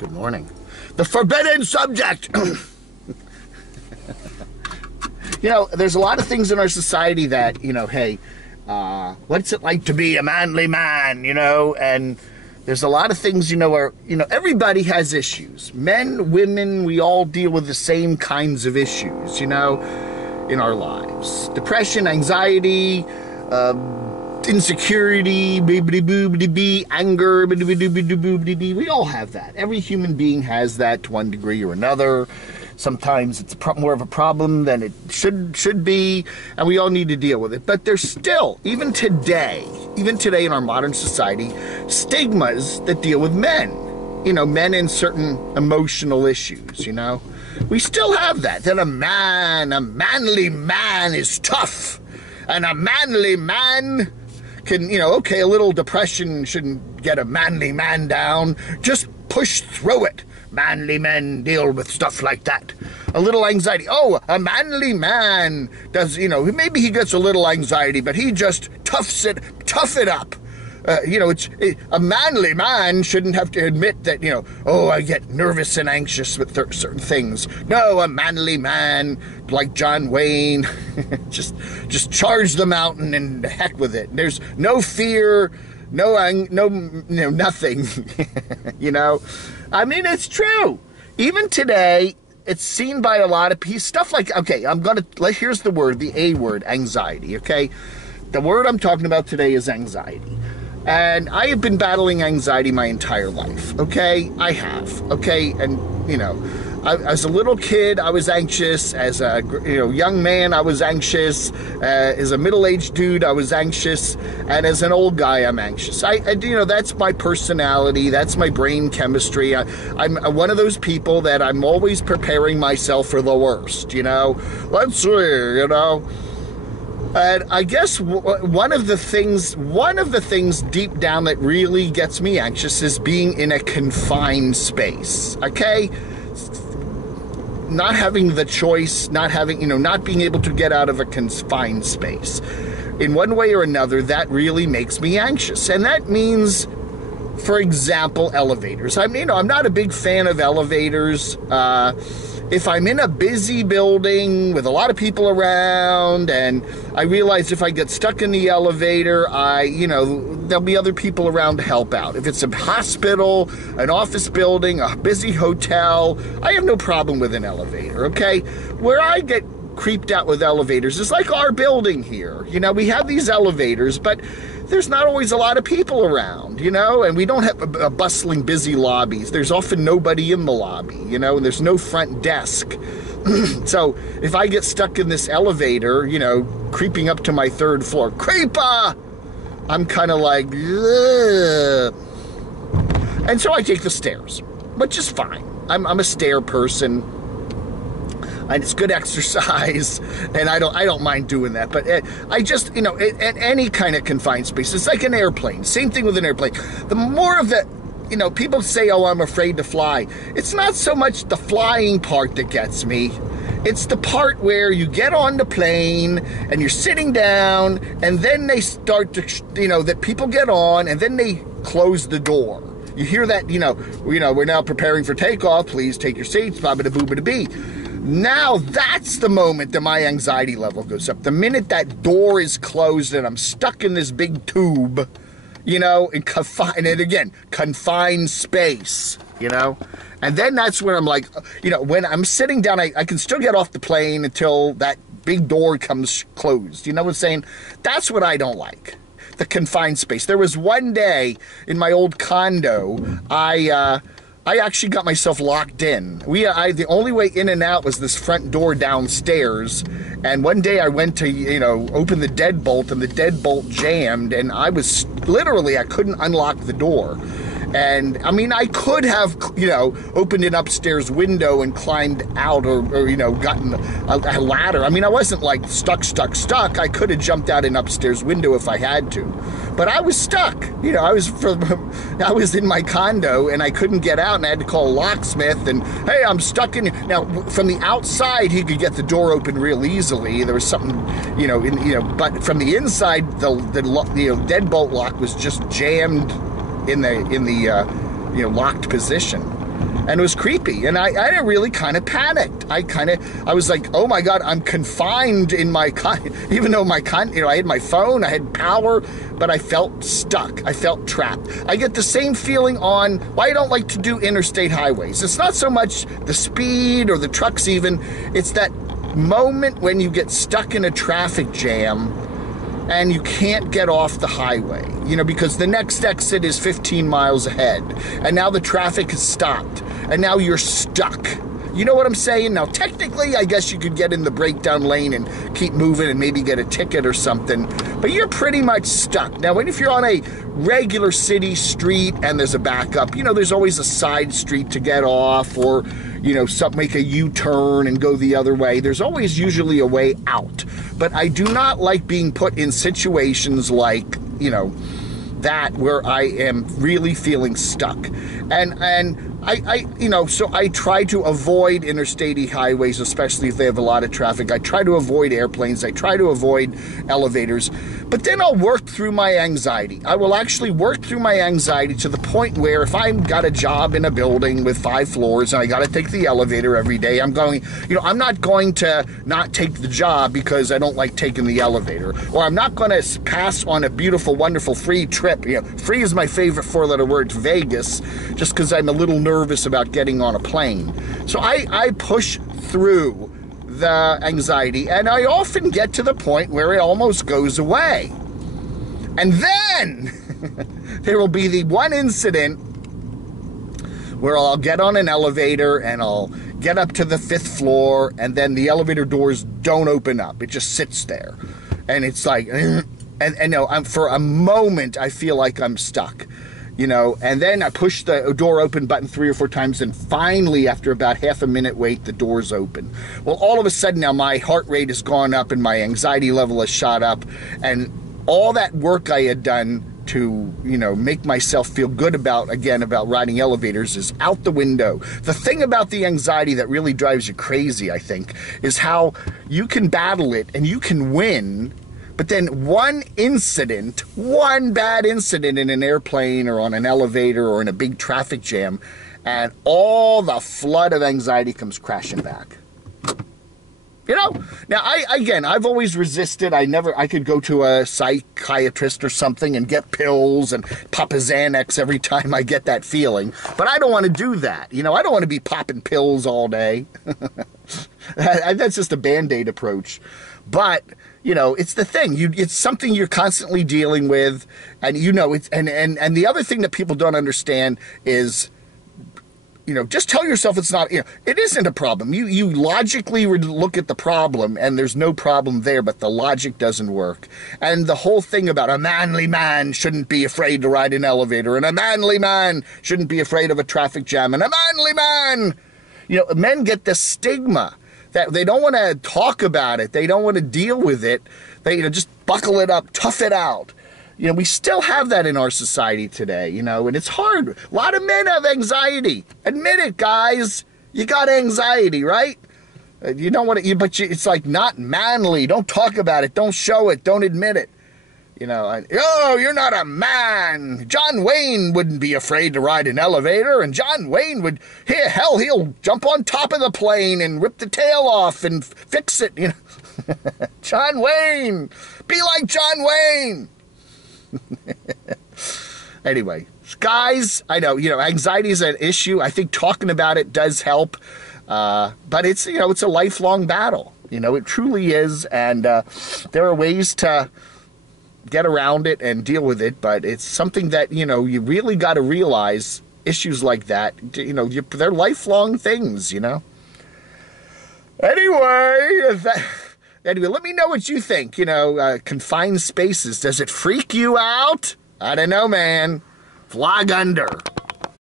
Good morning. The forbidden subject. There's a lot of things in our society that, hey, what's it like to be a manly man, and there's a lot of things, where, everybody has issues. Men, women, we all deal with the same kinds of issues, in our lives. Depression, anxiety, insecurity, anger, we all have that. Every human being has that to one degree or another. Sometimes it's more of a problem than it should be, and we all need to deal with it. But there's still, even today in our modern society, stigmas that deal with men. Men in certain emotional issues, We still have that a manly man is tough. And a manly man can, a little depression shouldn't get a manly man down. Just push through it. Manly men deal with stuff like that. A little anxiety. Oh, a manly man does, maybe he gets a little anxiety, but he just tough it up. A manly man shouldn't have to admit that, I get nervous and anxious with certain things. No, a manly man, like John Wayne, just charge the mountain and heck with it. There's no fear, nothing, I mean, it's true. Even today, it's seen by a lot of people. Stuff like, okay, here's the word, the A word, anxiety, okay? The word I'm talking about today is anxiety. And I have been battling anxiety my entire life, okay? I have, okay? And, as a little kid, I was anxious. As a young man, I was anxious. As a middle-aged dude, I was anxious. And as an old guy, I'm anxious. That's my personality. That's my brain chemistry. I'm one of those people that I'm always preparing myself for the worst, Let's see, And I guess one of the things deep down that really gets me anxious is being in a confined space, okay? Not having the choice, not being able to get out of a confined space. In one way or another, that really makes me anxious. And that means, for example, elevators. I'm not a big fan of elevators. If I'm in a busy building with a lot of people around and I realize if I get stuck in the elevator, there'll be other people around to help out. If it's a hospital, an office building, a busy hotel, I have no problem with an elevator, okay? Where I get creeped out with elevators is like our building here. We have these elevators, but there's not always a lot of people around, and we don't have a bustling, busy lobbies. There's often nobody in the lobby, and there's no front desk. So if I get stuck in this elevator, creeping up to my third floor, creeper, I'm kind of like, ugh. And so I take the stairs, which is fine. I'm a stair person. And it's good exercise, and I don't mind doing that. But I just, at any kind of confined space, it's like an airplane. Same thing with an airplane. The more of the, people say, oh, I'm afraid to fly. It's not so much the flying part that gets me. It's the part where you get on the plane and you're sitting down, and then they start to, that people get on, and then they close the door. You hear that, we're now preparing for takeoff. Please take your seats, ba-ba-da-boo-ba-da-bee. Now that's the moment that my anxiety level goes up. The minute that door is closed and I'm stuck in this big tube, in confined space, And then that's when I'm like, when I'm sitting down, I can still get off the plane until that big door comes closed. You know what I'm saying? That's what I don't like. The confined space. There was one day in my old condo, I actually got myself locked in. The only way in and out was this front door downstairs. And one day I went to, open the deadbolt, and the deadbolt jammed, and I couldn't unlock the door. And, I could have, opened an upstairs window and climbed out or gotten a ladder. I wasn't like stuck. I could have jumped out an upstairs window if I had to. But I was stuck. I was in my condo and I couldn't get out, and I had to call a locksmith and, hey, I'm stuck in here. Now, from the outside, he could get the door open real easily. There was something, but from the inside, the deadbolt lock was just jammed in the locked position. And it was creepy. And I really kind of panicked. I was like, oh my God, I'm confined in my, even though I had my phone, I had power, but I felt stuck. I felt trapped. I get the same feeling on why I don't like to do interstate highways. It's not so much the speed or the trucks even, it's that moment when you get stuck in a traffic jam and you can't get off the highway, because the next exit is 15 miles ahead, and now the traffic has stopped, and now you're stuck. You know what I'm saying? Now, technically, I guess you could get in the breakdown lane and keep moving and maybe get a ticket or something, but you're pretty much stuck. Now, if you're on a regular city street and there's a backup, there's always a side street to get off, or, make a U-turn and go the other way. There's always usually a way out. But I do not like being put in situations like, that where I am really feeling stuck. And so I try to avoid interstate highways, especially if they have a lot of traffic. I try to avoid airplanes. I try to avoid elevators. But then I'll work through my anxiety. I will actually work through my anxiety to the point where if I've got a job in a building with 5 floors and I got to take the elevator every day, I'm not going to not take the job because I don't like taking the elevator. Or I'm not going to pass on a beautiful, wonderful free trip. Free is my favorite 4-letter word to Vegas, just because I'm a little nervous about getting on a plane. So I push through the anxiety, and I often get to the point where it almost goes away. And then there will be the one incident where I'll get on an elevator and I'll get up to the 5th floor, and then the elevator doors don't open up. It just sits there. And it's like, for a moment, I feel like I'm stuck. And then I push the door open button 3 or 4 times, and finally, after about half a minute wait, the doors open. Well, all of a sudden now my heart rate has gone up and my anxiety level has shot up, and all that work I had done to, make myself feel good about riding elevators is out the window. The thing about the anxiety that really drives you crazy, I think, is how you can battle it and you can win. But then one bad incident in an airplane or on an elevator or in a big traffic jam, and all the flood of anxiety comes crashing back. Now I've always resisted. I could go to a psychiatrist or something and get pills and pop a Xanax every time I get that feeling. But I don't want to do that. I don't want to be popping pills all day. That's just a Band-Aid approach. But it's the thing. It's something you're constantly dealing with, and it's and the other thing that people don't understand is, just tell yourself it's not. It isn't a problem. You logically look at the problem, and there's no problem there, but the logic doesn't work. And the whole thing about a manly man shouldn't be afraid to ride an elevator, and a manly man shouldn't be afraid of a traffic jam, and a manly man, men get the stigma that they don't want to talk about it. They don't want to deal with it. They, just buckle it up, tough it out. We still have that in our society today, and it's hard. A lot of men have anxiety. Admit it, guys. You got anxiety, right? You don't want to, it's like not manly. Don't talk about it. Don't show it. Don't admit it. Oh, you're not a man. John Wayne wouldn't be afraid to ride an elevator, and John Wayne he'll jump on top of the plane and rip the tail off and fix it. John Wayne, be like John Wayne. Anyway, guys, I know, anxiety is an issue. I think talking about it does help, but it's, it's a lifelong battle. It truly is, and there are ways to get around it and deal with it, but it's something that, you really got to realize issues like that, they're lifelong things, Anyway, let me know what you think, confined spaces. Does it freak you out? I don't know, man. Flag under.